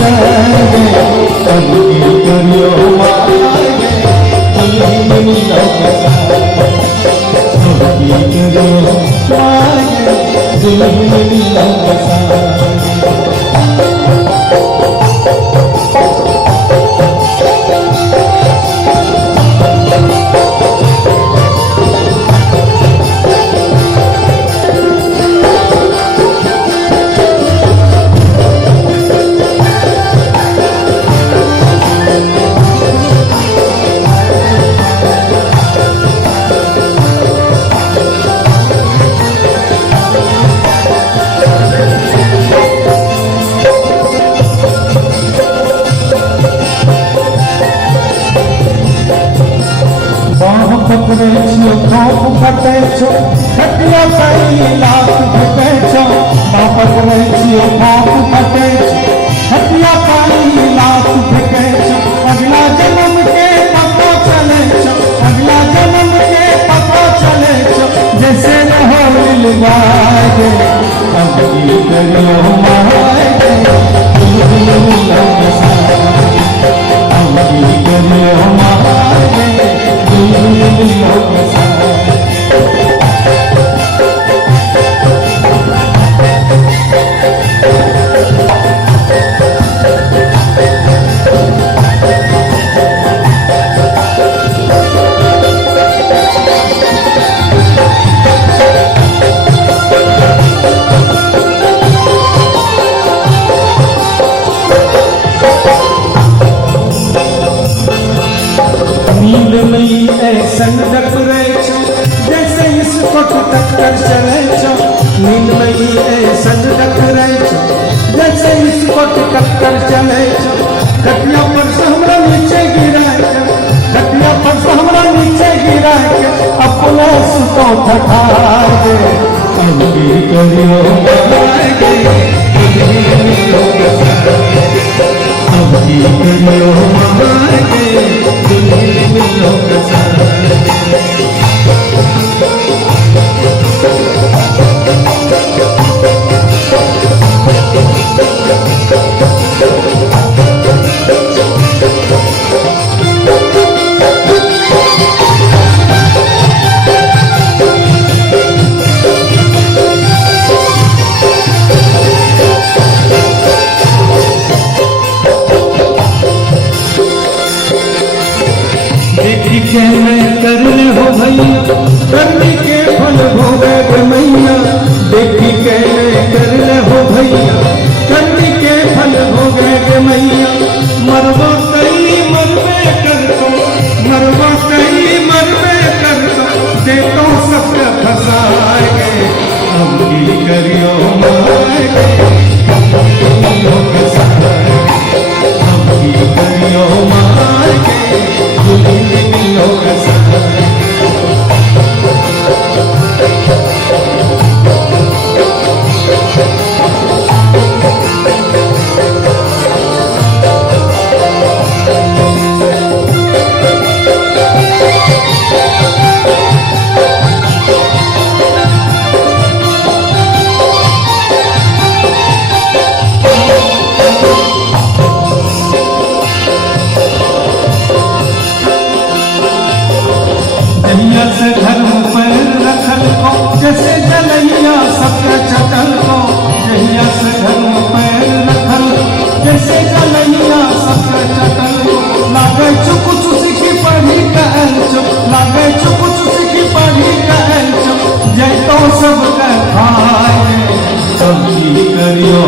चले अब की करियो मांगे दुल्हन मिलो अब की करियो मांगे दुल्हन मिलो पकड़े छो खोप फटे छो खटिया पाई लात फटे छो ना पकड़े छो खोप फटे छो खटिया पाई लात फटे छो अगला जन्म के पता चले छो अगला जन्म के पता चले छो जैसे रहो मिल जाए अब की करियो मांगे दुल्हन मिलो अब की करियो मांगे नींद में ऐसन डकरे छो जैसे इसको टक्कर चले छो नींद में ऐसन डकरे छो जैसे इसको टक्कर चले छो खटिया पर से हमरा नीचे गिरा के खटिया पर से हमरा नीचे गिरा के अपना सुतो थका दे अब की करियो मांगे अब की करियो मांगे दुल्हन मिलो के मैं करने हो भैया करने के फल भोगे मैया देखी के मैं करने हो भैया करने के फल भोगे मैया मरवा कई मरवे कर दो मरवा कई मरवे कर दो दे तो सबके फंसाएंगे हम की करियो मांगे हम की करियो मांगे दुल्हन मिलो जहिया से धर्म पैर रखल को जैसे जलैया सबके चटल को जहिया से धर्म पैर रखल जैसे जलैया सबके चटल को लागे चुप चुसकी पढ़ी कहल चुप लागे चुप चुसकी पढ़ी कहल चुप जय तो सब खाए सब की करियो